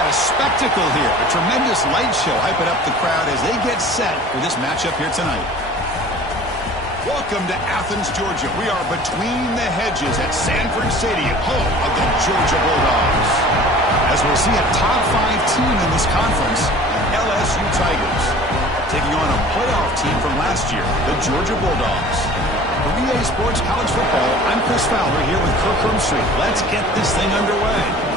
got a spectacle here. A tremendous light show hyping up the crowd as they get set for this matchup here tonight. Welcome to Athens, Georgia. We are between the hedges at Sanford Stadium, home of the Georgia Bulldogs. As we'll see a top 5 team in this conference, the LSU Tigers, taking on a playoff team from last year, the Georgia Bulldogs. For EA Sports College Football, I'm Chris Fowler here with Kirk Hermstreet. Let's get this thing underway.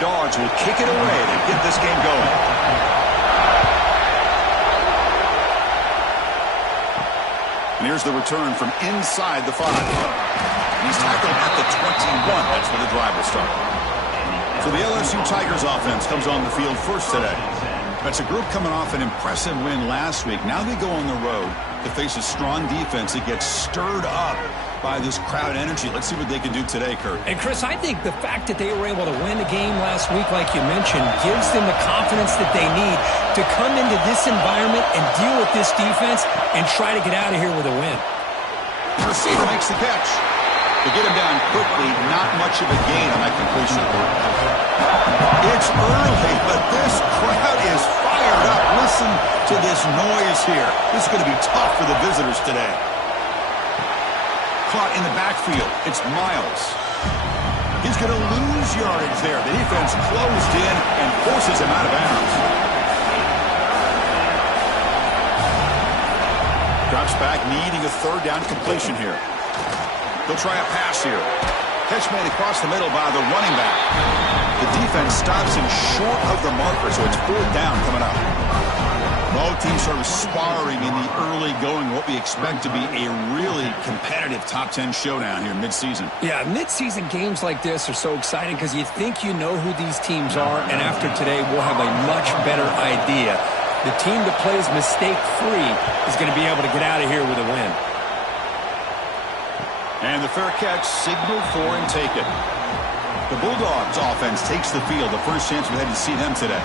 Dogs will kick it away to get this game going. And here's the return from inside the 5. He's tackled at the 21. That's where the drive will start. So the LSU Tigers offense comes on the field first today. That's a group coming off an impressive win last week. Now they go on the road to face a strong defense that gets stirred up by this crowd energy. Let's see what they can do today, Kurt. And, Chris, I think the fact that they were able to win the game last week, like you mentioned, gives them the confidence that they need to come into this environment and deal with this defense and try to get out of here with a win. The receiver makes the catch. They get him down quickly. Not much of a gain on that completion. It's early, but this crowd is fired up. Listen to this noise here. This is going to be tough for the visitors today. Caught in the backfield. It's Miles. He's going to lose yardage there. The defense closed in and forces him out of bounds. Drops back, needing a third down completion here. They'll try a pass here. Catch made across the middle by the running back. The defense stops him short of the marker, so it's 4th down coming up. Both teams sort of sparring in the early going, what we expect to be a really competitive top 10 showdown here mid-season. Yeah, mid-season games like this are so exciting because you think you know who these teams are, and after today we'll have a much better idea. The team that plays mistake-free is going to be able to get out of here with a win. And the fair catch signaled for and taken. The Bulldogs offense takes the field. The first chance we had to see them today.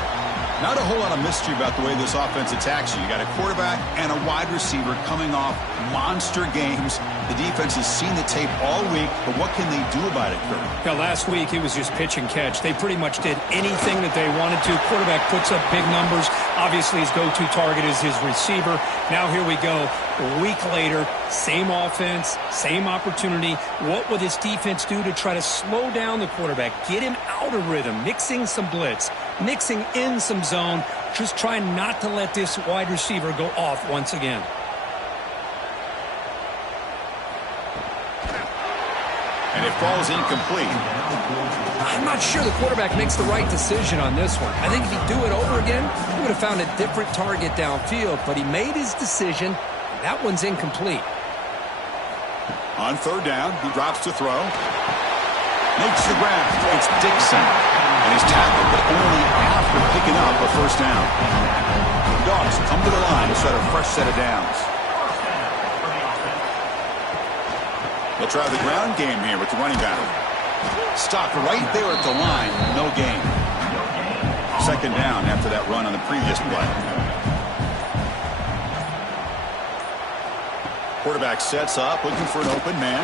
Not a whole lot of mystery about the way this offense attacks you. You got a quarterback and a wide receiver coming off monster games. The defense has seen the tape all week, but what can they do about it, Kurt? Yeah, last week it was just pitch and catch. They pretty much did anything that they wanted to. Quarterback puts up big numbers. Obviously his go-to target is his receiver. Now here we go. A week later, same offense, same opportunity. What will this defense do to try to slow down the quarterback, get him out of rhythm, mixing some blitz, mixing in some zone, just trying not to let this wide receiver go off once again. And it falls incomplete. I'm not sure the quarterback makes the right decision on this one. I think if he'd do it over again, he would have found a different target downfield, but he made his decision. That one's incomplete. On 3rd down, he drops to throw. Makes the grab. It's Dixon. And he's tackled, but only after picking up a 1st down. Dogs come to the line to start a fresh set of downs. They'll try the ground game here with the running back. Stopped right there at the line. No gain. 2nd down after that run on the previous play. Quarterback sets up, looking for an open man.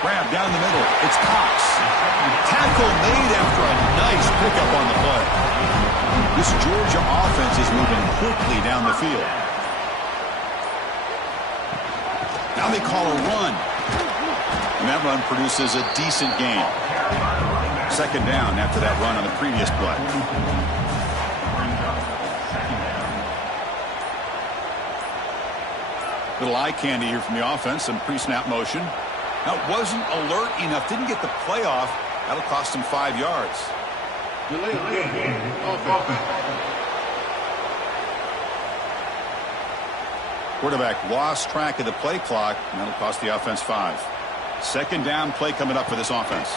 Grab down the middle. It's Cox. Tackle made after a nice pickup on the play. This Georgia offense is moving quickly down the field. Now they call a run. And that run produces a decent gain. 2nd down after that run on the previous play. Little eye candy here from the offense. Some pre-snap motion. Now, wasn't alert enough. Didn't get the play off. That'll cost him 5 yards. Quarterback lost track of the play clock, and that'll cost the offense 5. 2nd down play coming up for this offense.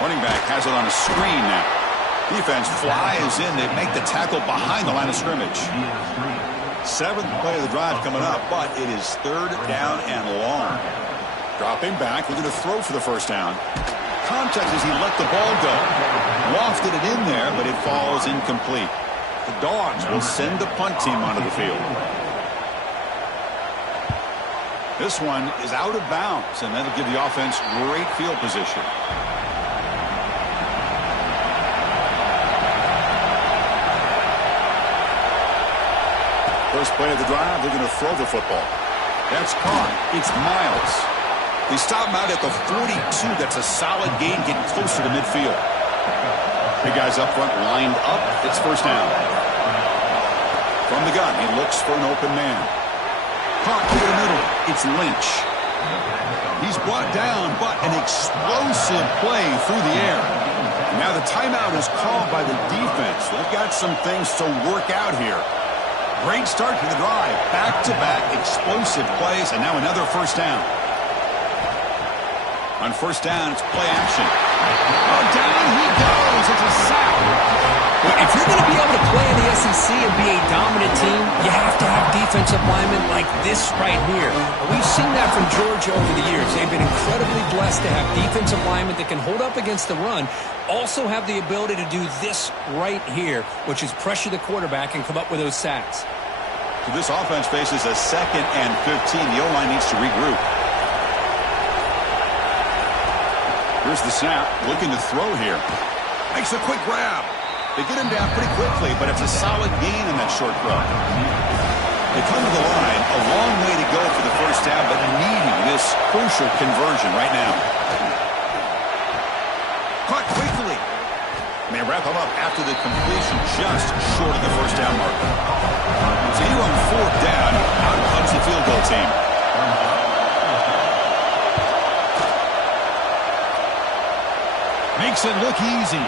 Running back has it on a screen now. Defense flies in. They make the tackle behind the line of scrimmage. Seventh play of the drive coming up, but it is third down and long. Dropping back, looking to throw for the first down. Contact as he let the ball go. Lofted it in there, but it falls incomplete. The Dogs will send the punt team onto the field. This one is out of bounds, and that'll give the offense great field position. First play of the drive, they're going to throw the football. That's caught. It's Miles. They stop him out at the 42. That's a solid gain, getting closer to midfield. Big guys up front lined up. It's first down. From the gun, he looks for an open man. Caught over the middle. It's Lynch. He's brought down, but an explosive play through the air. Now the timeout is called by the defense. They've got some things to work out here. Great start to the drive. Back-to-back explosive plays, and now another first down. On first down, it's play action. Oh, down he goes. It's a sack. Well, if you're going to be able to play in the SEC and be a dominant team, you have to have defensive linemen like this right here. We've seen that from Georgia over the years. They've been incredibly blessed to have defensive linemen that can hold up against the run, also have the ability to do this right here, which is pressure the quarterback and come up with those sacks. So this offense faces a 2nd and 15. The O-line needs to regroup. Here's the snap, looking to throw here. Makes a quick grab. They get him down pretty quickly, but it's a solid gain in that short throw. They come to the line, a long way to go for the first down, but needing this crucial conversion right now. Caught quickly. And they wrap him up after the completion, just short of the first down marker. So here on fourth down, out comes the field goal team. Makes it look easy.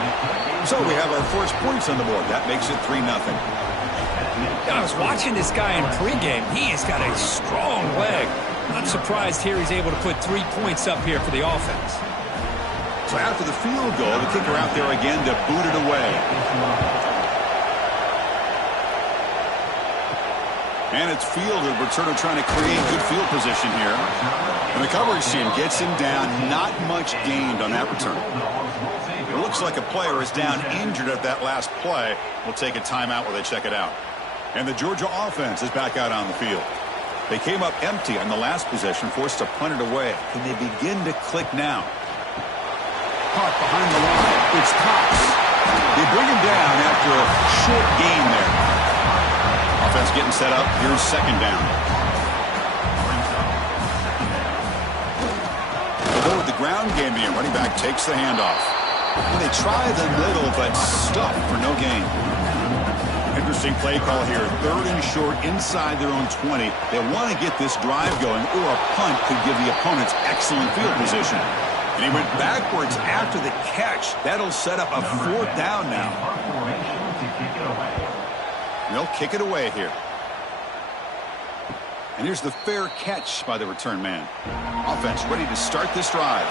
So we have our first points on the board. That makes it 3-0. I was watching this guy in pregame. He has got a strong leg. I'm surprised here he's able to put 3 points up here for the offense. So after the field goal, the kicker out there again to boot it away. And it's Fielder, returner trying to create good field position here. And the coverage team gets him down. Not much gained on that return. It looks like a player is down injured at that last play. We'll take a timeout while they check it out. And the Georgia offense is back out on the field. They came up empty on the last possession, forced to punt it away. Can they begin to click now? Caught behind the line. It's Cox. They bring him down after a short gain there. Offense getting set up. Here's second down. They'll go with the ground game here. Running back takes the handoff. And they try the middle, but stuffed for no gain. Interesting play call here. 3rd and short inside their own 20. They want to get this drive going, or a punt could give the opponents excellent field position. And he went backwards after the catch. That'll set up a 4th down now. They'll kick it away here. And here's the fair catch by the return man. Offense ready to start this drive.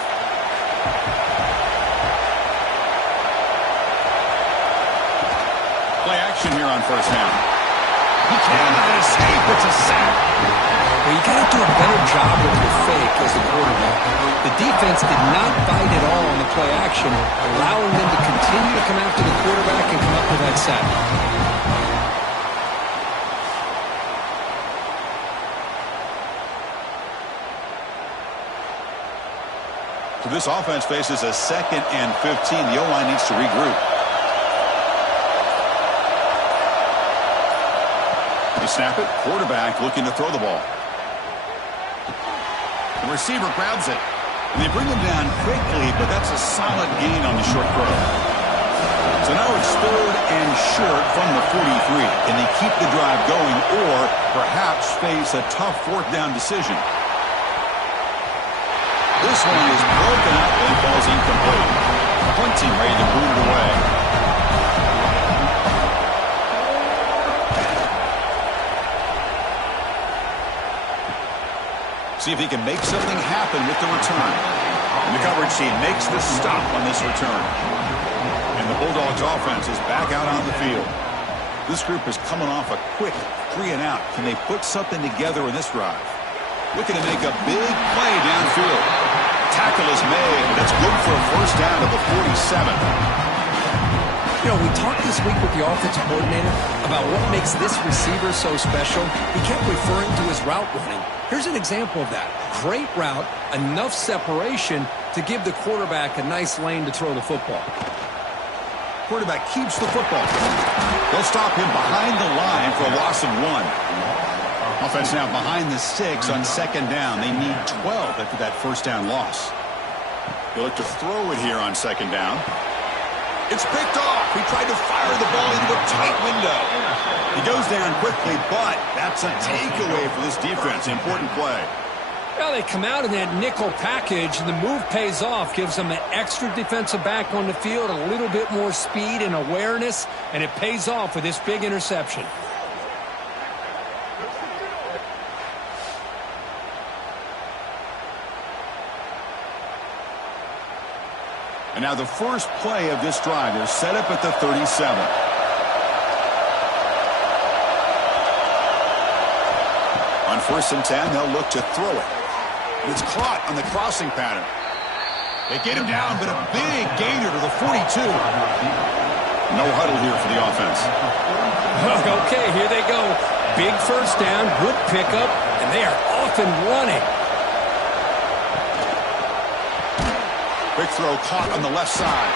Play action here on first down. He cannot escape. It's a sack. Well, you got to do a better job with your fake as a quarterback. The defense did not bite at all on the play action, allowing them to continue to come after the quarterback and come up with that sack. So this offense faces a 2nd and 15. The O-line needs to regroup. They snap it. Quarterback looking to throw the ball. The receiver grabs it. And they bring him down quickly, but that's a solid gain on the short throw. So now it's 3rd and short from the 43. Can they keep the drive going or perhaps face a tough 4th down decision? This one is broken up and falls incomplete. Punt team ready to boot it away. See if he can make something happen with the return. And the coverage team makes the stop on this return. And the Bulldogs offense is back out on the field. This group is coming off a quick 3-and-out. Can they put something together in this drive? Looking to make a big play downfield. Tackle is made, and it's good for a first down at the 47. You know, we talked this week with the offensive coordinator about what makes this receiver so special. He kept referring to his route running. Here's an example of that. Great route, enough separation to give the quarterback a nice lane to throw the football. Quarterback keeps the football. They'll stop him behind the line for a loss of 1. Offense now behind the 6 on second down. They need 12 after that first down loss. They look to throw it here on second down. It's picked off. He tried to fire the ball into a tight window. He goes down quickly, but that's a takeaway for this defense. Important play. Well, they come out in that nickel package, and the move pays off, gives them an extra defensive back on the field, a little bit more speed and awareness, and it pays off with this big interception. And now the first play of this drive is set up at the 37. On 1st and 10, they'll look to throw it. And it's caught on the crossing pattern. They get him down, but a big gainer to the 42. No huddle here for the offense. Okay, here they go. Big first down, good pickup, and they are off and running. Quick throw caught on the left side.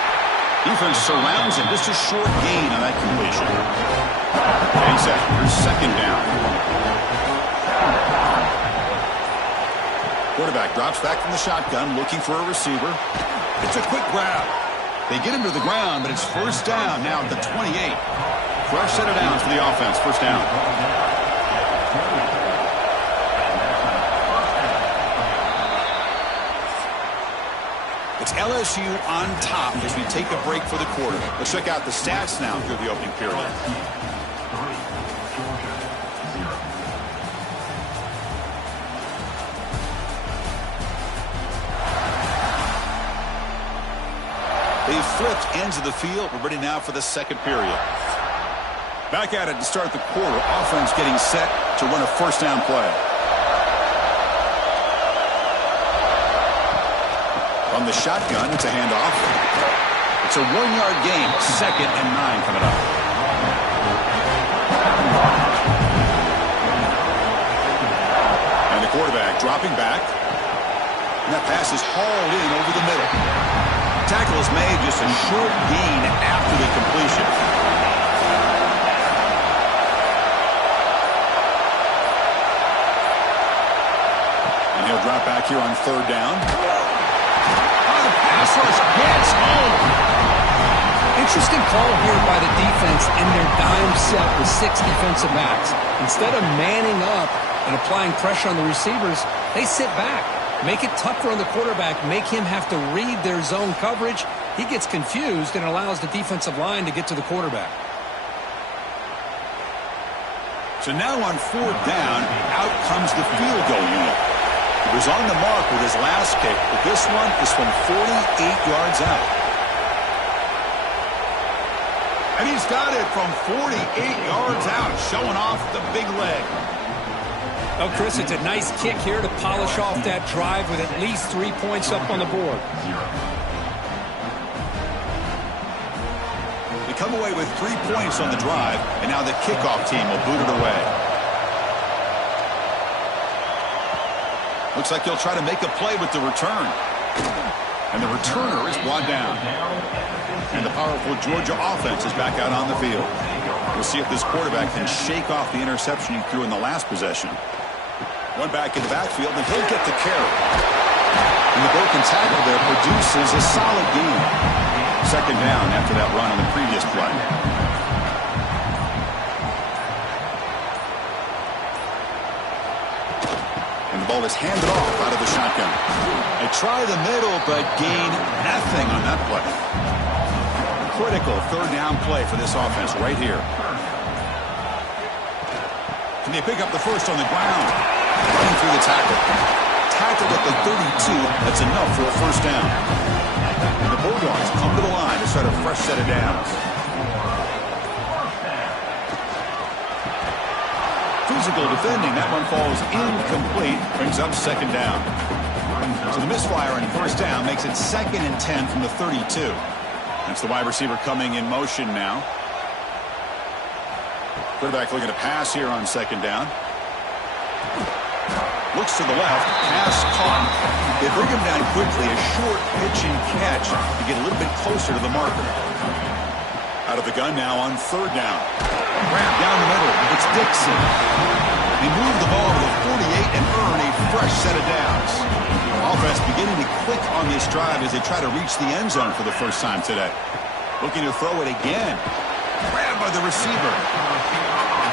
Defense surrounds him. Just a short gain on that completion. And set. Here's second down. Quarterback drops back from the shotgun, looking for a receiver. It's a quick grab. They get him to the ground, but it's first down now at the 28. Fresh set of downs for the offense. First down. It's LSU on top as we take a break for the quarter. Let's check out the stats now through the opening period. They've flipped ends of the field. We're ready now for the second period. Back at it to start the quarter. Offense getting set to run a first down play. On the shotgun, it's a handoff. It's a 1-yard gain. 2nd and 9 coming up. And the quarterback dropping back. And that pass is hauled in over the middle. Tackle is made, just a short gain after the completion. And he'll drop back here on 3rd down. Pass rush gets home. Interesting call here by the defense in their dime set with 6 defensive backs. Instead of manning up and applying pressure on the receivers, they sit back, make it tougher on the quarterback, make him have to read their zone coverage. He gets confused and allows the defensive line to get to the quarterback. So now on 4th down, out comes the field goal unit. He was on the mark with his last kick, but this one is from 48 yards out. And he's got it from 48 yards out, showing off the big leg. Oh, Chris, it's a nice kick here to polish off that drive with at least 3 points up on the board. They come away with 3 points on the drive, and now the kickoff team will boot it away. Looks like he'll try to make a play with the return. And the returner is brought down. And the powerful Georgia offense is back out on the field. We'll see if this quarterback can shake off the interception he threw in the last possession. One back in the backfield, and he'll get the carry. And the broken tackle there produces a solid gain. 2nd down after that run on the previous play. And the ball is handed off out of the shotgun. They try the middle, but gain nothing on that play. Critical 3rd down play for this offense right here. Can they pick up the first on the ground? Running through the tackle. Tackled at the 32. That's enough for a first down. And the Bulldogs come to the line to start a fresh set of downs. physical defending. That one falls incomplete. Brings up second down. So the misfire on first down makes it 2nd and 10 from the 32. That's the wide receiver coming in motion now. Quarterback looking to pass here on second down. Looks to the left. Pass caught. They bring him down quickly. A short pitch and catch to get a little bit closer to the marker. Out of the gun now on third down. Grab down the middle. It's Dixon. They move the ball to the 48 and earn a fresh set of downs. Offense beginning to click on this drive as they try to reach the end zone for the first time today. Looking to throw it again. Grabbed by the receiver.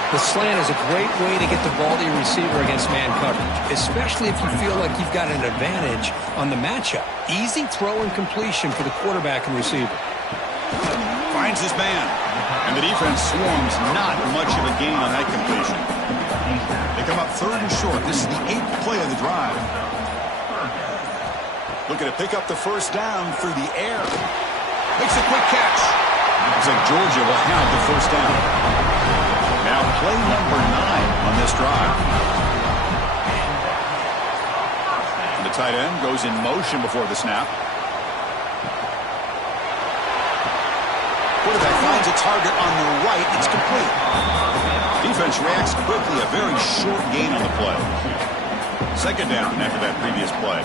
The slant is a great way to get the ball to your receiver against man coverage, especially if you feel like you've got an advantage on the matchup. Easy throw and completion for the quarterback and receiver. Finds his man. And the defense swarms not much of a gain on that completion. They come up third and short. This is the 8th play of the drive. Looking to pick up the first down through the air. Makes a quick catch. Looks like Georgia will have the first down. Now play number 9 on this drive. And the tight end goes in motion before the snap. Quarterback finds a target on the right. It's complete. Defense reacts quickly. A very short gain on the play. Second down after that previous play.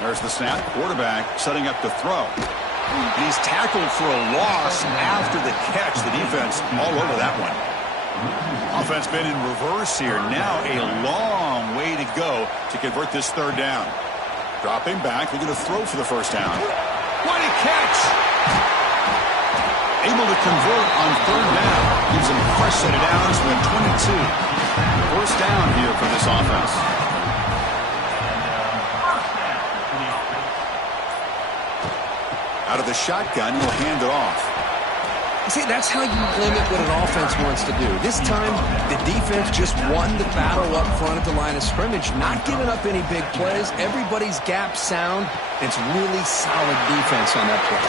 There's the snap. Quarterback setting up to throw. And he's tackled for a loss after the catch. The defense all over that one. Offense been in reverse here. Now a long way to go to convert this third down. Dropping back. Looking to throw for the first down. What a catch! Able to convert on third down. Gives him a fresh set of downs with 22. First down here for this offense. Out of the shotgun, he'll hand it off. See, that's how you limit what an offense wants to do. This time, the defense just won the battle up front at the line of scrimmage, not giving up any big plays. Everybody's gap sound. It's really solid defense on that play.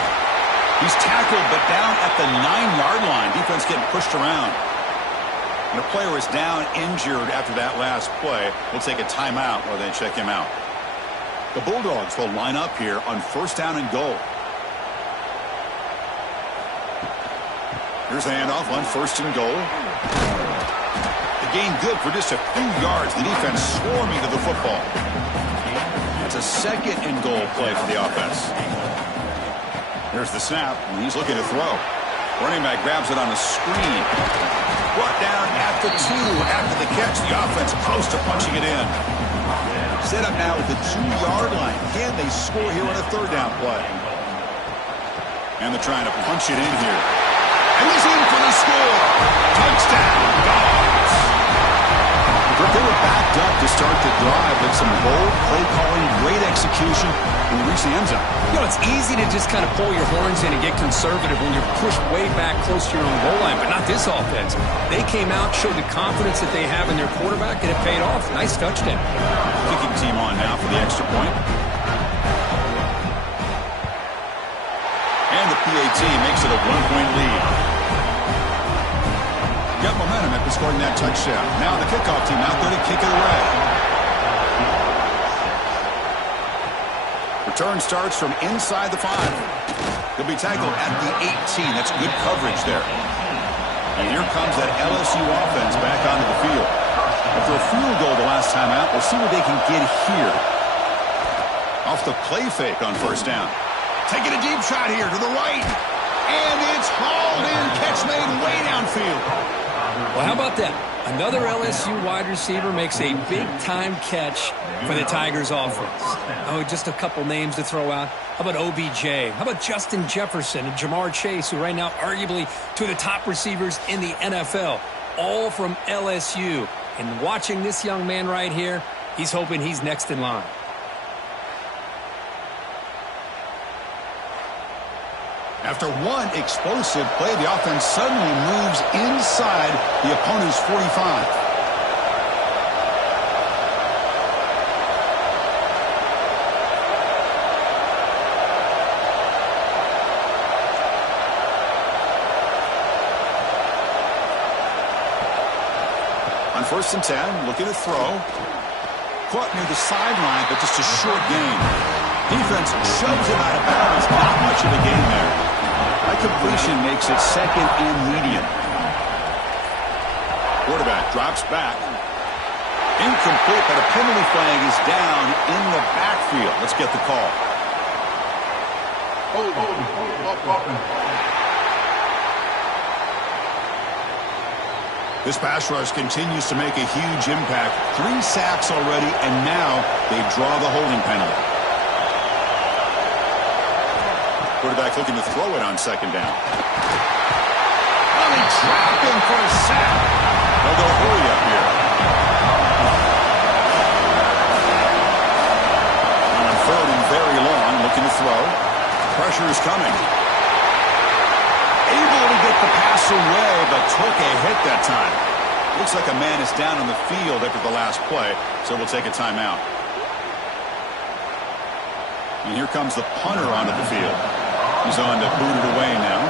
He's tackled, but down at the 9-yard line. Defense getting pushed around. And a player is down injured after that last play. We'll take a timeout while they check him out. The Bulldogs will line up here on first down and goal. Here's the handoff on first and goal. The gain good for just a few yards. The defense swarming to the football. It's a second and goal play for the offense. Here's the snap, and he's looking to throw. Running back grabs it on a screen. Brought down at the 2 after the catch. The offense close to punching it in. Set up now at the 2-yard line. Can they score here on a third down play? And they're trying to punch it in here. And he's in for the score. Touchdown, Dogs. They were backed up to start the drive with some bold play calling, great execution, and reach the end zone. You know, it's easy to just kind of pull your horns in and get conservative when you're pushed way back close to your own goal line, but not this offense. They came out, showed the confidence that they have in their quarterback, and it paid off. Nice touchdown. Kicking team on now for the extra point. And the PAT makes it a 1-point lead. Got momentum after scoring that touchdown. Now the kickoff team out there to kick it away. Return starts from inside the 5. He'll be tackled at the 18. That's good coverage there. And here comes that LSU offense back onto the field. After a field goal the last time out, we'll see what they can get here. Off the play fake on first down. Taking a deep shot here to the right. And it's hauled in. Catch made way downfield. Well, how about that? Another LSU wide receiver makes a big-time catch for the Tigers offense. Oh, just a couple names to throw out. How about OBJ? How about Justin Jefferson and Jamar Chase, who right now arguably two of the top receivers in the NFL, all from LSU. And watching this young man right here, he's hoping he's next in line. After one explosive play, the offense suddenly moves inside the opponent's 45. first and 10, looking to throw. Caught near the sideline, but just a short gain. Defense shoves him out of bounds. Not much of a gain there. That completion makes it second and medium. Quarterback drops back. Incomplete, but a penalty flag is down in the backfield. Let's get the call. This pass rush continues to make a huge impact. 3 sacks already, and now they draw the holding penalty. Quarterback looking to throw it on second down. Oh, they trap him for a sack. They'll go hurry up here. On third and very long, looking to throw. Pressure is coming. Able to get the pass away, but took a hit that time. Looks like a man is down on the field after the last play, so we'll take a timeout. And here comes the punter onto the field. He's on to boot it away now.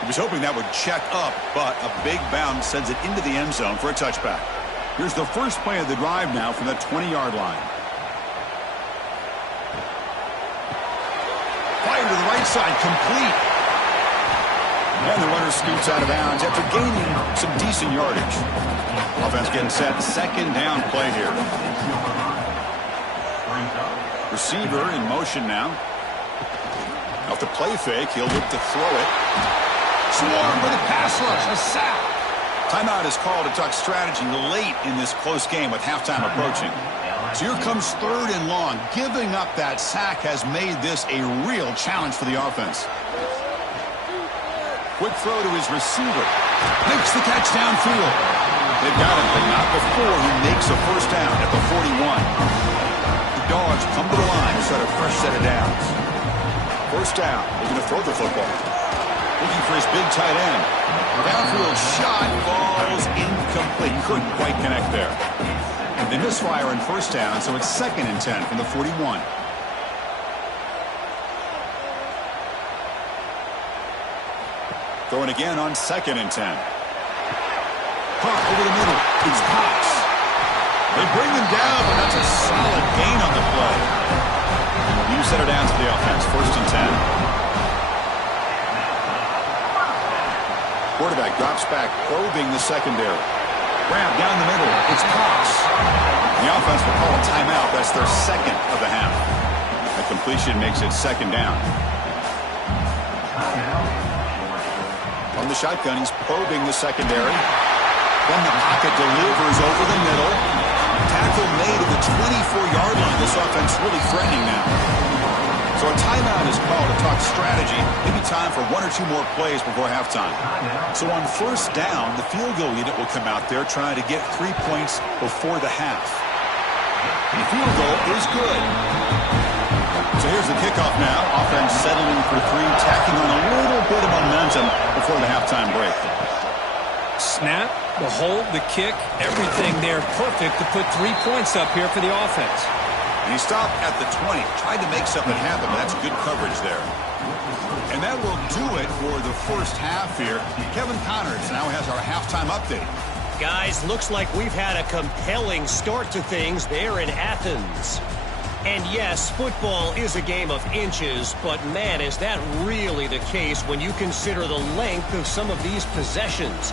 He was hoping that would check up, but a big bounce sends it into the end zone for a touchback. Here's the first play of the drive now from the 20-yard line. Fire to the right side, complete. And the runner scoots out of bounds after gaining some decent yardage. Offense getting set. Second down play here. Receiver in motion now. Off the play fake, he'll look to throw it. Swarm with a pass rush, a sack. Timeout is called to talk strategy late in this close game with halftime approaching. So here comes third and long. Giving up that sack has made this a real challenge for the offense. Quick throw to his receiver. Makes the catch downfield. They've got him, but not before he makes a first down at the 41. The Dogs come to the line to start a fresh set of downs. First down. They're going to throw the football. Looking for his big tight end. Downfield shot falls incomplete. Couldn't quite connect there. They misfire on first down, so it's second and 10 from the 41. Throwing again on second and 10. Caught over the middle. It's Cox. They bring him down, but that's a solid gain on the play. New set of downs for the offense. First and 10. Quarterback drops back, probing the secondary. Grab down the middle. It's Cox. The offense will call a timeout. That's their second of the half. A completion makes it second down. From the shotgun, he's probing the secondary. From the pocket, delivers over the middle. Tackle made at the 24-yard line. This offense really threatening now. So a timeout is called to talk strategy. Maybe time for 1 or 2 more plays before halftime. So on first down, the field goal unit will come out there trying to get 3 points before the half. And the field goal is good. So here's the kickoff now. Offense settling for 3, tacking on a little bit of momentum before the halftime break. Snap, the hold, the kick, everything there perfect to put 3 points up here for the offense. And he stopped at the 20. Tried to make something happen, but that's good coverage there. And that will do it for the first half here. Kevin Connors now has our halftime update. Guys, looks like we've had a compelling start to things there in Athens. And yes, football is a game of inches, but man, is that really the case when you consider the length of some of these possessions.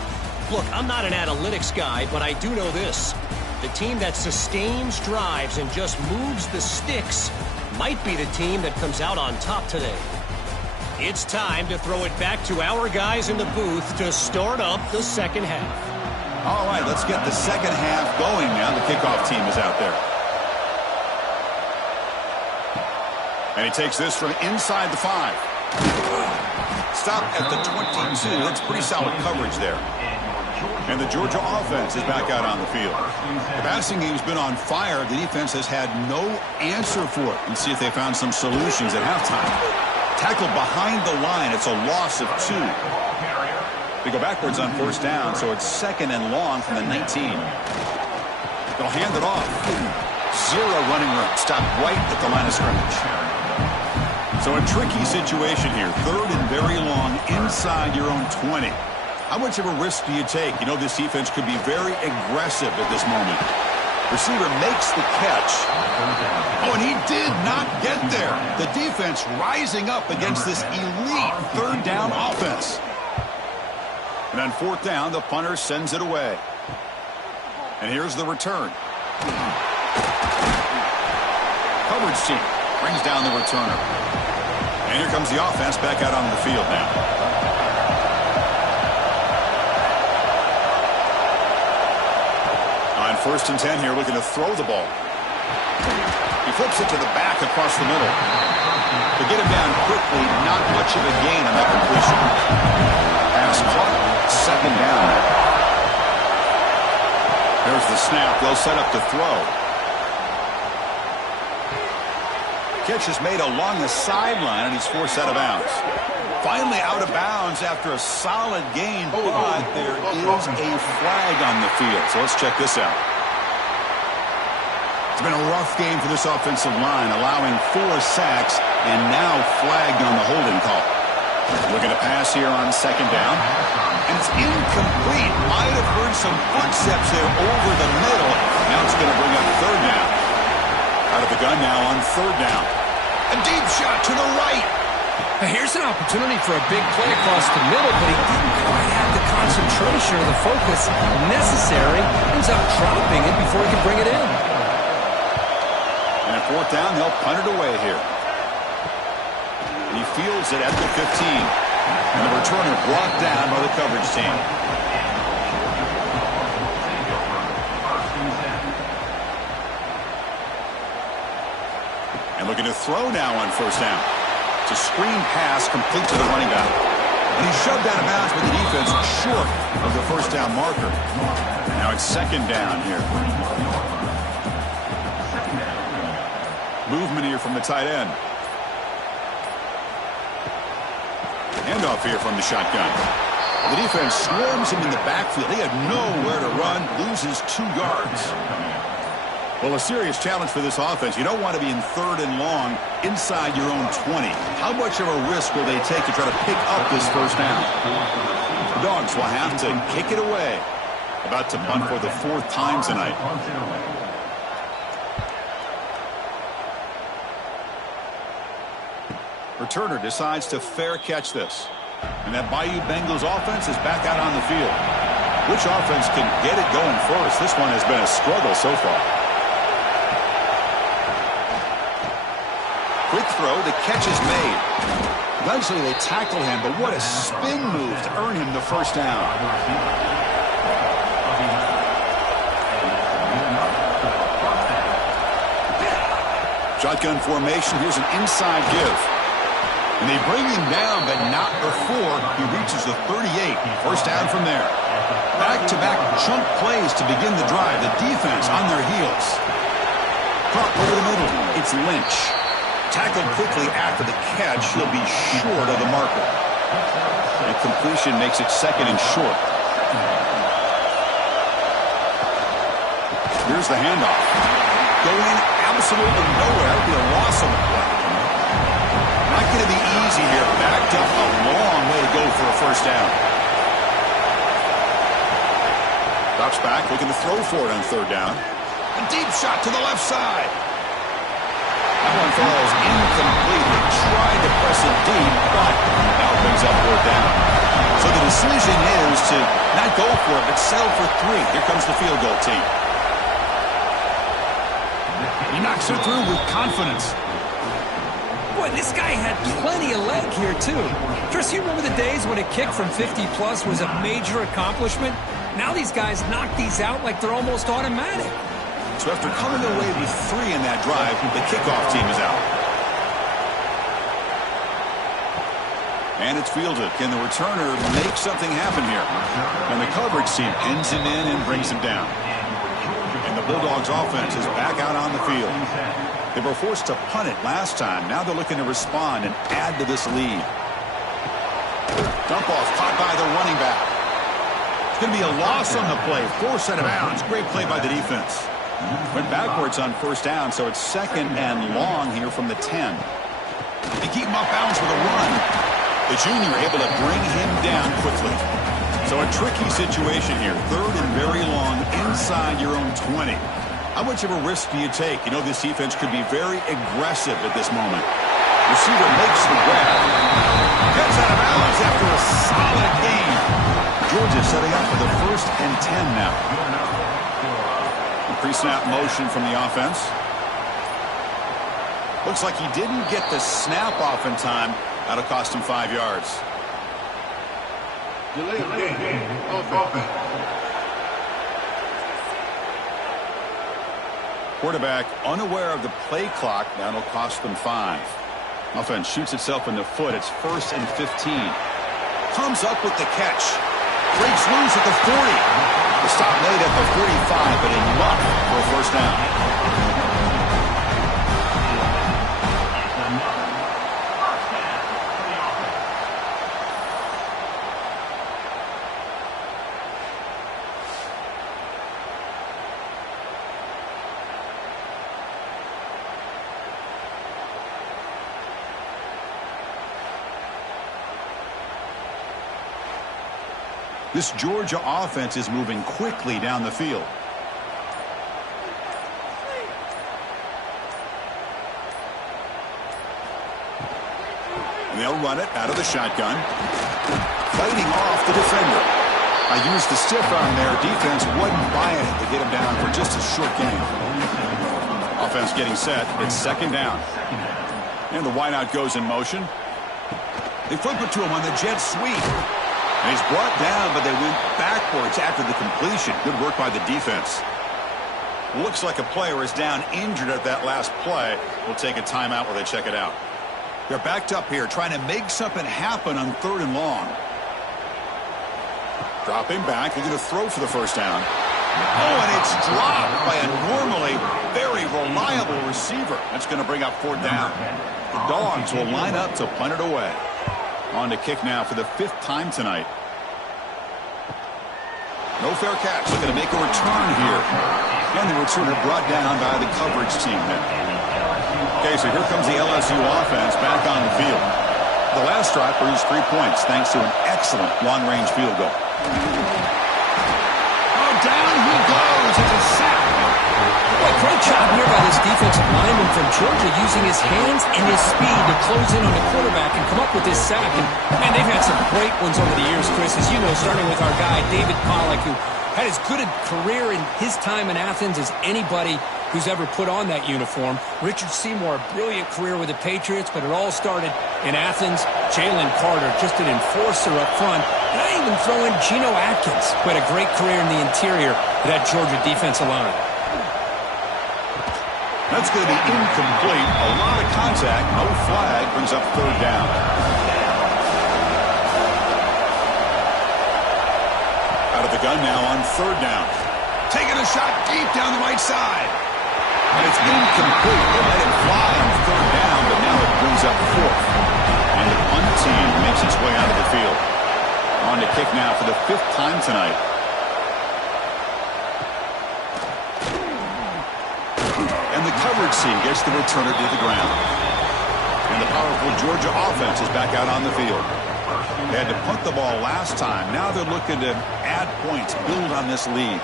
Look, I'm not an analytics guy, but I do know this. The team that sustains drives and just moves the sticks might be the team that comes out on top today. It's time to throw it back to our guys in the booth to start up the second half. All right, let's get the second half going now. The kickoff team is out there. And he takes this from inside the 5. Stop at the 22. That's pretty solid coverage there. And the Georgia offense is back out on the field. The passing game's been on fire. The defense has had no answer for it. Let's see if they found some solutions at halftime. Tackle behind the line. It's a loss of 2. They go backwards on first down, so it's second and long from the 19. They'll hand it off. 0 running room. Stop right at the line of scrimmage. So a tricky situation here. 3rd and very long inside your own 20. How much of a risk do you take? You know, this defense could be very aggressive at this moment. Receiver makes the catch. Oh, and he did not get there. The defense rising up against this elite 3rd down offense. And on 4th down, the punter sends it away. And here's the return. Coverage team brings down the returner. And here comes the offense back out on the field now. On 1st and 10 here, looking to throw the ball. He flips it to the back across the middle. To get him down quickly, not much of a gain on that completion. Pass caught, 2nd down. There's the snap. They'll set up to throw. Catch is made along the sideline, and he's forced out of bounds. Finally out of bounds after a solid gain, but there is a flag on the field. So let's check this out. It's been a rough game for this offensive line, allowing 4 sacks and now flagged on the holding call. Looking to pass here on 2nd down. And it's incomplete. Might have heard some footsteps there over the middle. Now it's going to bring up 3rd down. Out of the gun now on 3rd down. A deep shot to the right. Here's an opportunity for a big play across the middle, but he didn't quite have the concentration or the focus necessary. Ends up dropping it before he could bring it in. And at 4th down, they'll punt it away here. And he fields it at the 15. And the returner brought down by the coverage team. And looking to throw now on 1st down. It's a screen pass complete to the running back. And he's shoved out of bounds with the defense short of the 1st down marker. Now it's 2nd down here. Movement here from the tight end. Handoff here from the shotgun. The defense swarms him in the backfield. He had nowhere to run, loses 2 yards. Well, a serious challenge for this offense. You don't want to be in 3rd and long inside your own 20. How much of a risk will they take to try to pick up this 1st down? The Dogs will have to kick it away. About to punt for the 4th time tonight. Returner decides to fair catch this. And that Bayou Bengals offense is back out on the field. Which offense can get it going first? This one has been a struggle so far. Quick throw, the catch is made. Eventually they tackle him, but what a spin move to earn him the 1st down. Shotgun formation, here's an inside give. And they bring him down, but not before he reaches the 38. 1st down from there. Back-to-back chunk plays to begin the drive. The defense on their heels. Caught over the middle. It's Lynch. Tackled quickly after the catch. He'll be short of the marker. And completion makes it 2nd and short. Here's the handoff. Going absolutely nowhere. That would be a loss on the play. Not going to be easy here. Backed up a long way to go for a 1st down. Drops back, looking to throw for it on 3rd down. A deep shot to the left side. That one falls incomplete. They tried to press it deep, but now it brings up 4th down. So the decision is to not go for it, but settle for 3. Here comes the field goal team. He knocks it through with confidence. Boy, this guy had plenty of leg here, too. Chris, you remember the days when a kick from 50-plus was a major accomplishment? Now these guys knock these out like they're almost automatic. So after coming away with 3 in that drive, the kickoff team is out. And it's fielded. Can the returner make something happen here? And the coverage team pins him in and brings him down. And the Bulldogs offense is back out on the field. They were forced to punt it last time. Now they're looking to respond and add to this lead. Dump off caught by the running back. It's going to be a loss on the play. 4th out of bounds. Great play by the defense. Went backwards on 1st down, so it's 2nd and long here from the 10. They keep him off balance with a run. The junior able to bring him down quickly. So a tricky situation here. Third and very long inside your own 20. How much of a risk do you take? You know this defense could be very aggressive at this moment. Receiver makes the grab. Gets out of bounds after a solid gain. Georgia setting up for the 1st and 10 now. Pre-snap motion from the offense. Looks like he didn't get the snap off in time. That'll cost him 5 yards. Quarterback unaware of the play clock. That'll cost them 5. Offense shoots itself in the foot. It's 1st and 15. Comes up with the catch. Breaks loose at the 40. The stop made at the 45, but enough for a 1st down. This Georgia offense is moving quickly down the field. And they'll run it out of the shotgun. Fighting off the defender. I used the stiff arm there. Defense wasn't buying it to get him down for just a short gain. Offense getting set. It's 2nd down. And the wideout goes in motion. They flip it to him on the jet sweep. And he's brought down, but they went backwards after the completion. Good work by the defense. Looks like a player is down injured at that last play. We'll take a timeout while they check it out. They're backed up here trying to make something happen on 3rd and long. Dropping back. They're going to throw for the 1st down. Oh, and it's dropped by a normally very reliable receiver. That's going to bring up 4th down. The Dogs will line up to punt it away. On to kick now for the 5th time tonight. No fair catch. They're going to make a return here. And the returner brought down by the coverage team now. Okay, so here comes the LSU offense back on the field. The last drive produced 3 points thanks to an excellent long-range field goal. Oh, down he goes. It's a sack. Boy, great job here by this defensive lineman from Georgia using his hands and his speed to close in on the quarterback and come up with this sack. And they've had some great ones over the years, Chris, as you know, starting with our guy, David Pollack, who had as good a career in his time in Athens as anybody who's ever put on that uniform. Richard Seymour, a brilliant career with the Patriots, but it all started in Athens. Jalen Carter, just an enforcer up front. And I even throw in Geno Atkins, who had a great career in the interior of that Georgia defensive line. That's going to be incomplete. A lot of contact. No flag. Brings up 3rd down. Out of the gun now on 3rd down. Taking a shot deep down the right side. And it's incomplete. They let it fly on 3rd down, but now it brings up 4th. And the punt team makes its way out of the field. On to kick now for the 5th time tonight. And the coverage team gets the returner to the ground. And the powerful Georgia offense is back out on the field. They had to punt the ball last time. Now they're looking to add points, build on this lead.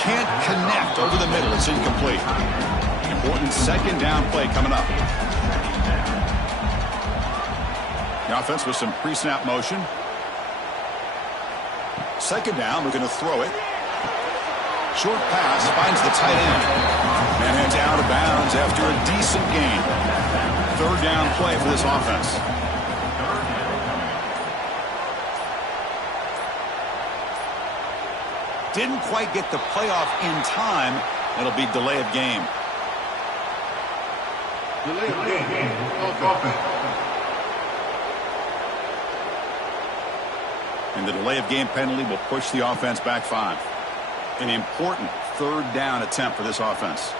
Can't connect over the middle. It's incomplete. Important 2nd down play coming up. The offense with some pre-snap motion. 2nd down. We're going to throw it. Short pass finds the tight end. And heads out of bounds after a decent gain. 3rd down play for this offense. Didn't quite get the playoff in time. It'll be delay of game. Delay of game. And the delay of game penalty will push the offense back 5. An important 3rd down attempt for this offense.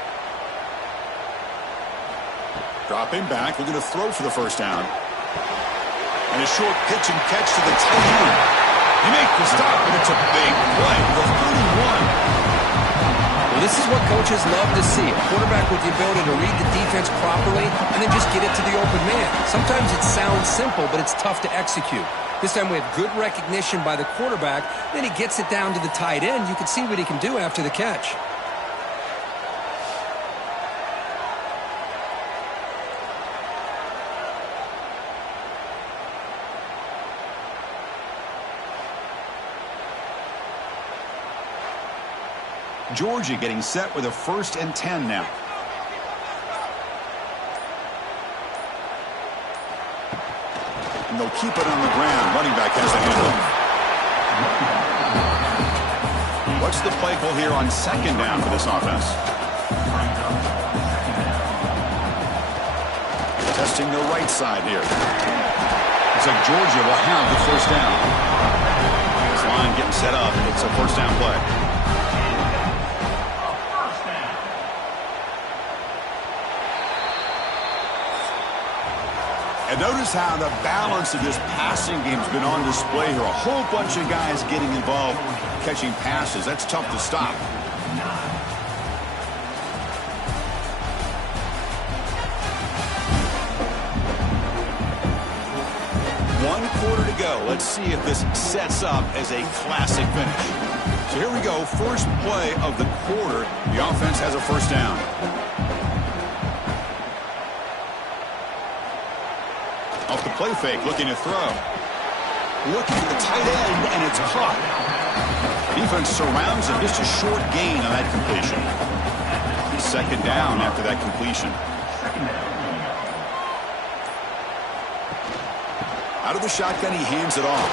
Dropping back. We're going to throw for the 1st down. And a short pitch and catch to the tight end. He makes the stop, and it's a big play. The 31. Well, this is what coaches love to see. A quarterback with the ability to read the defense properly and then just get it to the open man. Sometimes it sounds simple, but it's tough to execute. This time we have good recognition by the quarterback. Then he gets it down to the tight end. You can see what he can do after the catch. Georgia getting set with a 1st and 10 now. And they'll keep it on the ground. Running back has the handle. What's the play call here on 2nd down for this offense? Testing the right side here. Looks like Georgia will have the 1st down. This line getting set up. It's a 1st down play. And notice how the balance of this passing game has been on display here. A whole bunch of guys getting involved catching passes. That's tough to stop. One quarter to go. Let's see if this sets up as a classic finish. So here we go. First play of the quarter. The offense has a 1st down. Off the play fake, looking to throw. Looking at the tight end, and it's caught. Defense surrounds him. Just a short gain on that completion. 2nd down after that completion. Out of the shotgun, he hands it off.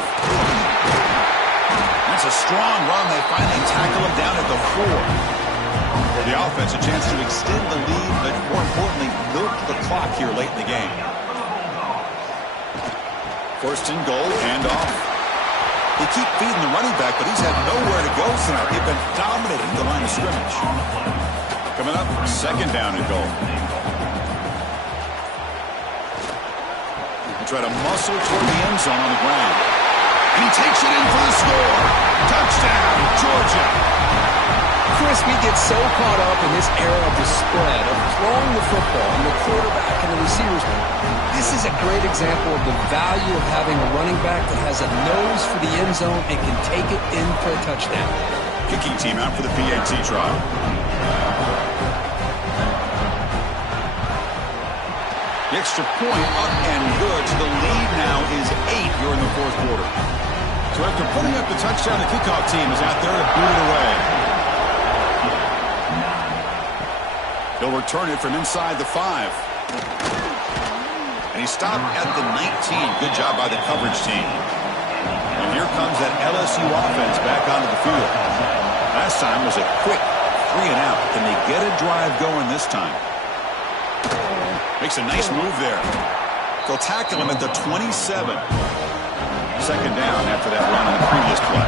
That's a strong run. They finally tackle him down at the 4. For the offense, a chance to extend the lead, but more importantly, milk the clock here late in the game. 1st and goal, handoff. They keep feeding the running back, but he's had nowhere to go tonight. They've been dominating the line of scrimmage. Coming up, 2nd down and goal. They try to muscle toward the end zone on the ground. And he takes it in for the score. Touchdown, Georgia. Chris, we get so caught up in this era of the spread, of throwing the football, and the quarterback and the receivers. This is a great example of the value of having a running back that has a nose for the end zone and can take it in for a touchdown. Kicking team out for the PAT try. The extra point up and good. So the lead now is 8 here in the 4th quarter. So after putting up the touchdown, the kickoff team is out there to boot it away. They'll return it from inside the 5. And he stopped at the 19. Good job by the coverage team. And here comes that LSU offense back onto the field. Last time was a quick 3 and out. Can they get a drive going this time? Makes a nice move there. They'll tackle him at the 27. 2nd down after that run on the previous play.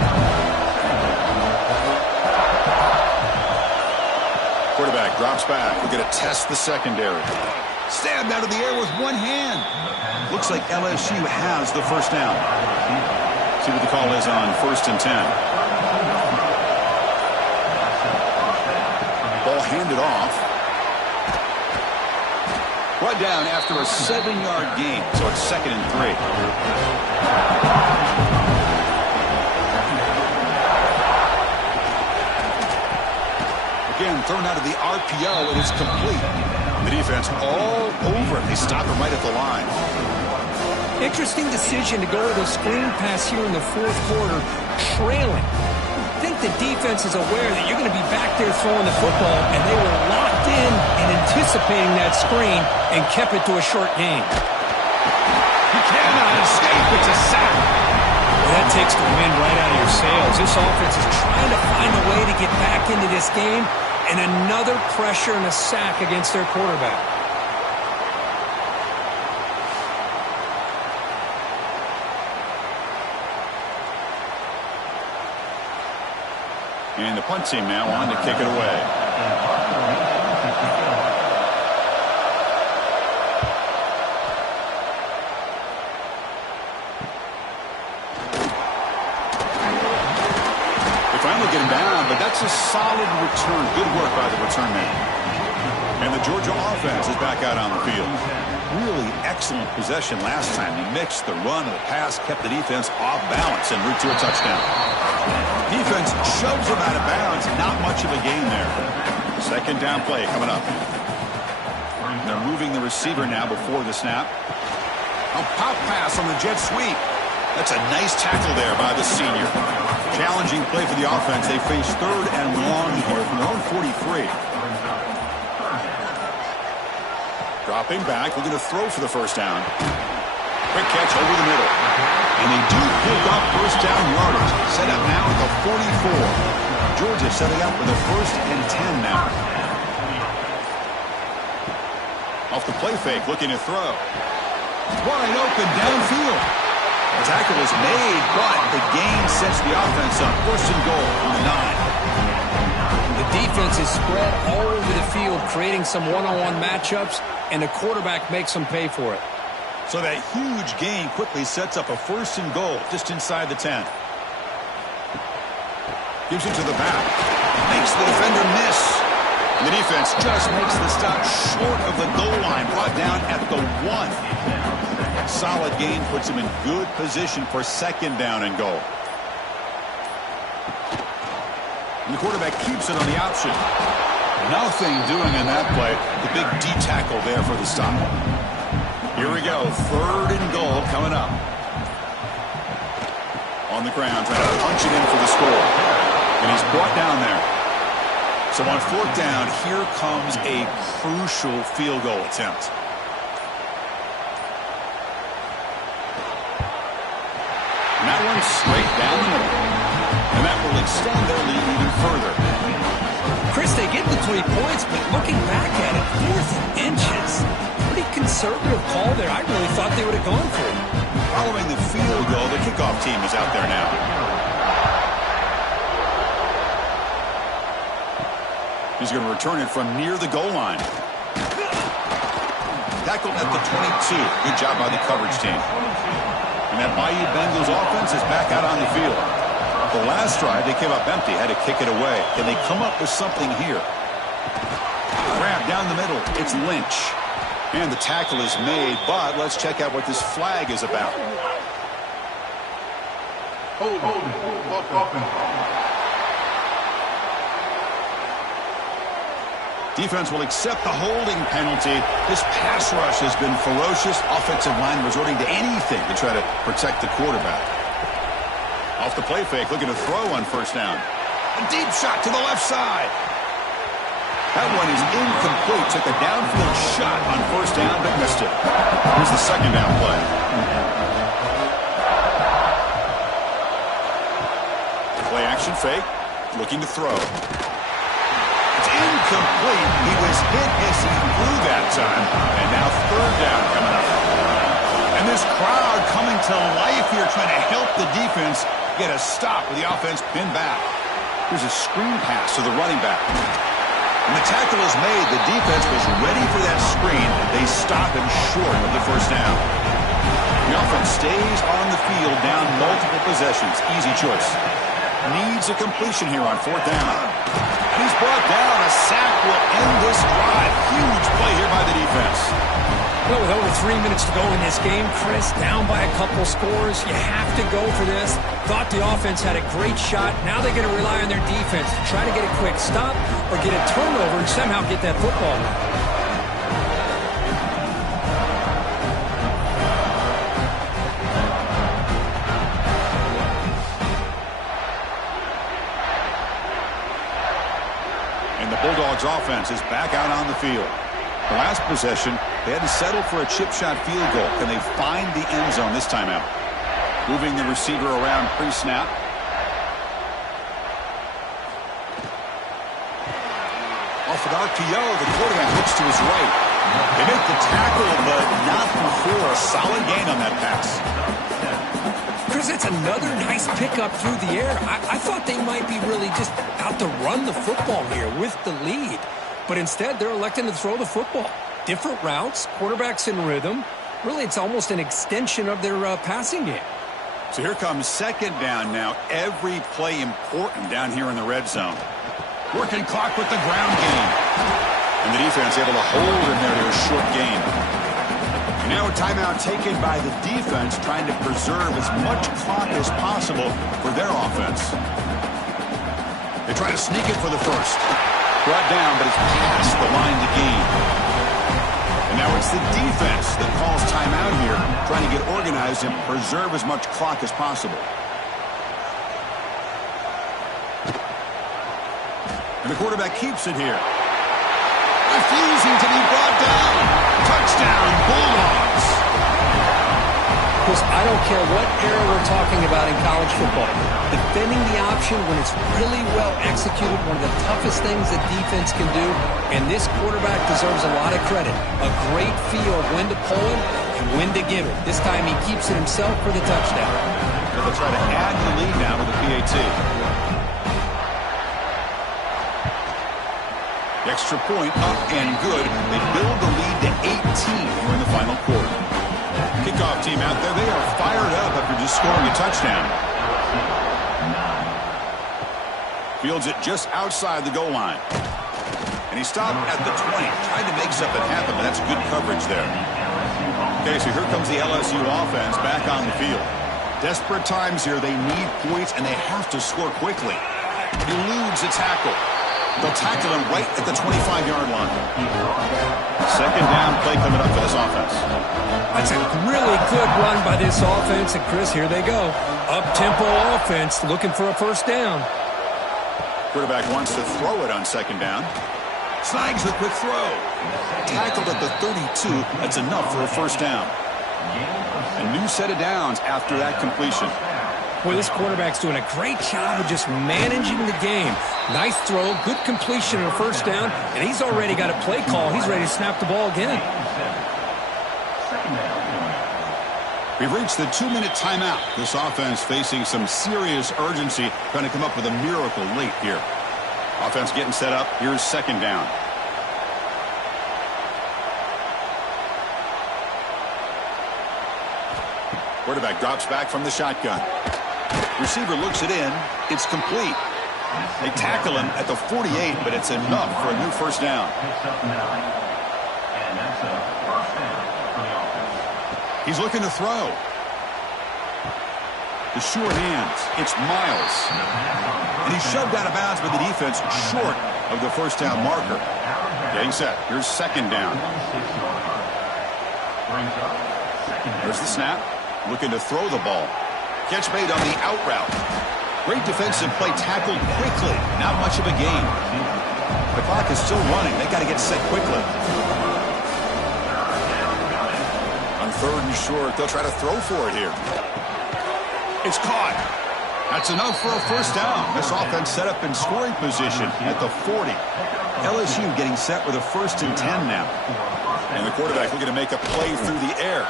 Quarterback drops back. We're going to test the secondary. Stabbed out of the air with one hand. Looks like LSU has the 1st down. See what the call is on 1st and 10. Ball handed off. Brought down after a 7-yard gain, so it's 2nd and 3. Again, thrown out of the RPO, and it's complete. The defense all over it. They stop him right at the line. Interesting decision to go to the screen pass here in the 4th quarter, trailing. I think the defense is aware that you're going to be back there throwing the football, and they were locked in and anticipating that screen and kept it to a short gain. He cannot escape. It's a sack. Well, that takes the wind right out of your sails. This offense is trying to find a way to get back into this game, and another pressure and a sack against their quarterback. And the punt team now on to kick it away. They finally get him down, but that's a solid return. Good work by the return man. And the Georgia offense is back out on the field. Really excellent possession last time. He mixed the run and the pass, kept the defense off balance en route to a touchdown. Defense shoves him out of bounds. Not much of a gain there. Second down play coming up. They're moving the receiver now before the snap. A pop pass on the jet sweep. That's a nice tackle there by the senior. Challenging play for the offense. They face third and long here from their own 43. Dropping back, looking to throw for the first down. Quick catch over the middle. And they do pick up first down yardage. Set up now at the 44. Georgia setting up with a 1st and 10 now. Off the play fake, looking to throw. Wide open downfield. The tackle is made, but the gain sets the offense up. 1st and goal on the 9. The defense is spread all over the field, creating some one-on-one matchups, and the quarterback makes them pay for it. So that huge gain quickly sets up a 1st and goal just inside the 10. Gives it to the back. Makes the defender miss. And the defense just makes the stop short of the goal line. Brought down at the 1. Solid gain puts him in good position for 2nd down and goal. And the quarterback keeps it on the option. Nothing doing in that play. The big D tackle there for the stop. Here we go. 3rd and goal coming up. On the ground, trying to punch it in for the score. And he's brought down there. So on 4th down, here comes a crucial field goal attempt. And that one's straight down the middle. And that will extend their lead even further. Chris, they get the 3 points, but looking back at it, 4th inches. Pretty conservative call there. I really thought they would have gone for it. Following the field goal, the kickoff team is out there now. He's going to return it from near the goal line. Tackled at the 22. Good job by the coverage team. And that Bayou Bengals offense is back out on the field. The last drive, they came up empty, had to kick it away. Can they come up with something here? Grab down the middle. It's Lynch. And the tackle is made, but let's check out what this flag is about. Defense will accept the holding penalty. This pass rush has been ferocious. Offensive line resorting to anything to try to protect the quarterback. Off the play fake, looking to throw on 1st down. A deep shot to the left side. That one is incomplete. Took a downfield shot on 1st down, but missed it. Here's the 2nd down play. Play action fake, looking to throw. Incomplete. He was hit as he threw that time. And now 3rd down coming up. And this crowd coming to life here, trying to help the defense get a stop with the offense pinned back. Here's a screen pass to the running back. And the tackle is made. The defense was ready for that screen. They stop him short of the 1st down. The offense stays on the field down multiple possessions. Easy choice. Needs a completion here on 4th down. And he's brought down. A sack will end this drive. Huge play here by the defense. Well, with over 3 minutes to go in this game, Chris, down by a couple scores, you have to go for this. Thought the offense had a great shot. Now they're going to rely on their defense to try to get a quick stop or get a turnover and somehow get that football back. Bulldogs offense is back out on the field. The last possession, they had to settle for a chip shot field goal. Can they find the end zone this time out? Moving the receiver around pre-snap. Off an RPO, the quarterback looks to his right. They make the tackle, but not before a solid gain on that pass. Chris, that's another nice pickup through the air. I thought they might be really just out to run the football here with the lead. But instead, they're electing to throw the football. Different routes, quarterbacks in rhythm. Really, it's almost an extension of their passing game. So here comes 2nd down now. Every play important down here in the red zone. Working clock with the ground game. And the defense able to hold him there to a short gain. And now a timeout taken by the defense, trying to preserve as much clock as possible for their offense. They try to sneak it for the first. Brought down, but it's past the line to gain. And now it's the defense that calls timeout here, trying to get organized and preserve as much clock as possible. And the quarterback keeps it here. Refusing to be brought down. Touchdown, Bulldogs. Chris, I don't care what era we're talking about in college football. Defending the option when it's really well executed, one of the toughest things that defense can do, and this quarterback deserves a lot of credit. A great feel of when to pull him and when to give it. This time he keeps it himself for the touchdown. They'll try to add the lead now with the PAT. The extra point up and good. They build the lead to 18 here in the final quarter. Kickoff team out there. They are fired up after just scoring a touchdown. Fields it just outside the goal line. And he stopped at the 20. Tried to make something happen, but that's good coverage there. Okay, so here comes the LSU offense back on the field. Desperate times here. They need points, and they have to score quickly. Eludes a tackle. They'll tackle him right at the 25-yard line. Second down play coming up for this offense. That's a really good run by this offense. And, Chris, here they go. Up-tempo offense looking for a first down. Quarterback wants to throw it on second down. Snags the quick throw. Tackled at the 32. That's enough for a first down. A new set of downs after that completion. Boy, this quarterback's doing a great job of just managing the game. Nice throw, good completion on a first down, and he's already got a play call. He's ready to snap the ball again. We've reached the 2-minute timeout. This offense facing some serious urgency, trying to come up with a miracle late here. Offense getting set up. Here's second down. Quarterback drops back from the shotgun. Receiver looks it in. It's complete. They tackle him at the 48, but it's enough for a new first down. He's looking to throw. The sure hands. It's Miles. And he's shoved out of bounds by the defense short of the first down marker. Getting set. Here's second down. There's the snap. Looking to throw the ball. Catch made on the out route. Great defensive play, tackled quickly. Not much of a gain. The clock is still running. They got to get set quickly. On third and short, they'll try to throw for it here. It's caught. That's enough for a first down. This offense set up in scoring position at the 40. LSU getting set with a 1st and 10 now. And the quarterback looking to make a play through the air.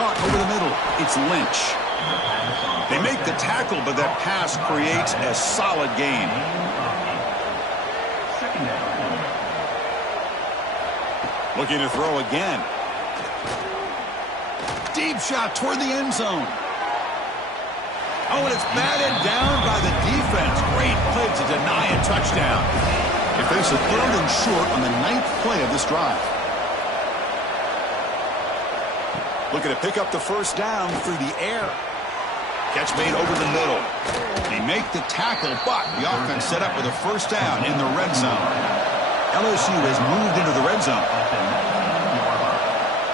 Caught over the middle. It's Lynch. They make the tackle, but that pass creates a solid gain. Looking to throw again. Deep shot toward the end zone. Oh, and it's batted down by the defense. Great play to deny a touchdown. They face a 3rd and short on the 9th play of this drive. Looking to pick up the first down through the air. Catch made over the middle. They make the tackle, but the offense set up with a first down in the red zone. LSU has moved into the red zone.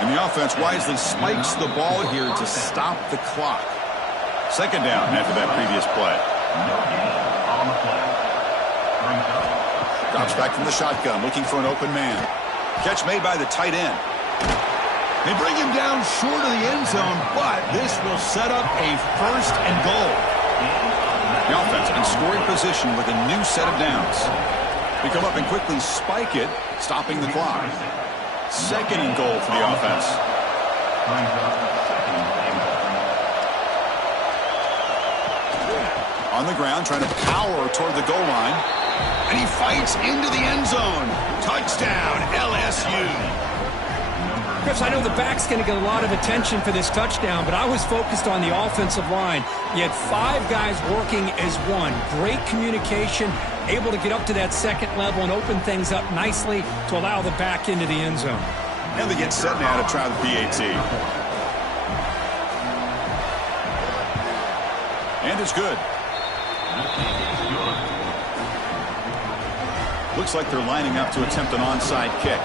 And the offense wisely spikes the ball here to stop the clock. Second down after that previous play. Drops back from the shotgun, looking for an open man. Catch made by the tight end. They bring him down short of the end zone, but this will set up a 1st and goal. The offense in scoring position with a new set of downs. They come up and quickly spike it, stopping the clock. 2nd and goal for the offense. On the ground, trying to power toward the goal line. And he fights into the end zone. Touchdown, LSU. Chris, Coach, I know the back's going to get a lot of attention for this touchdown, but I was focused on the offensive line. You had 5 guys working as one. Great communication, able to get up to that second level and open things up nicely to allow the back into the end zone. And they get set now to try the PAT. And it's good. Looks like they're lining up to attempt an onside kick.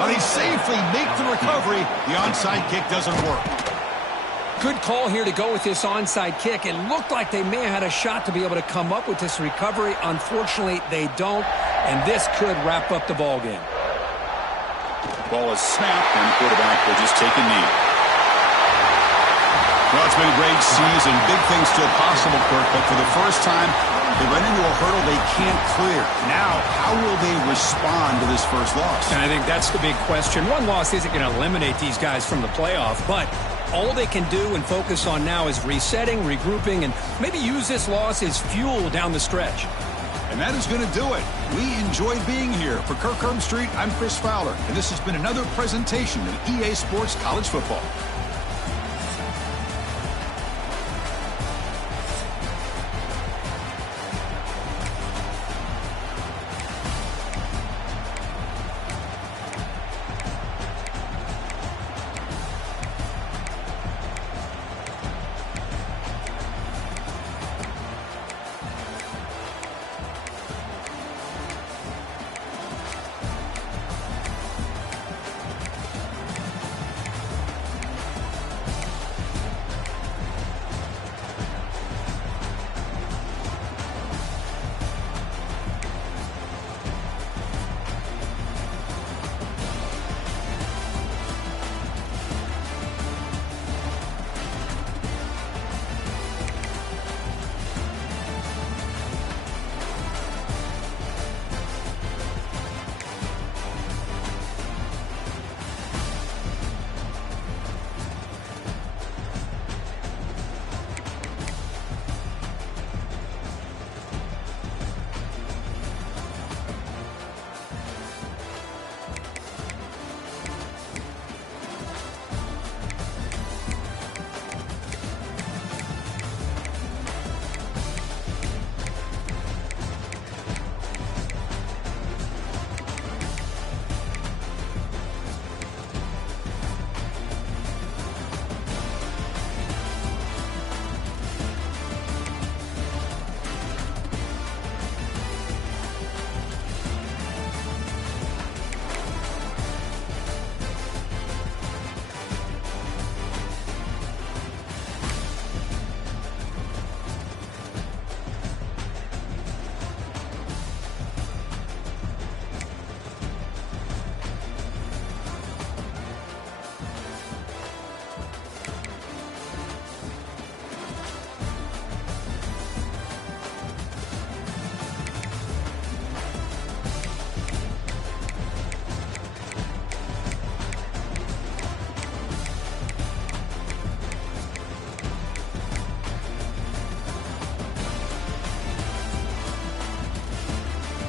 But they safely make the recovery. The onside kick doesn't work. Good call here to go with this onside kick. It looked like they may have had a shot to be able to come up with this recovery. Unfortunately, they don't, and this could wrap up the ball game. Ball is snapped, and the quarterback will just take a knee. Well, it's been a great season. Big things still possible, Kirk, but for the first time, they run into a hurdle they can't clear. Now, how will they respond to this first loss? And I think that's the big question. One loss isn't going to eliminate these guys from the playoff, but all they can do and focus on now is resetting, regrouping, and maybe use this loss as fuel down the stretch. And that is going to do it. We enjoyed being here. For Kirk Herbstreit, I'm Chris Fowler, and this has been another presentation of EA Sports College Football.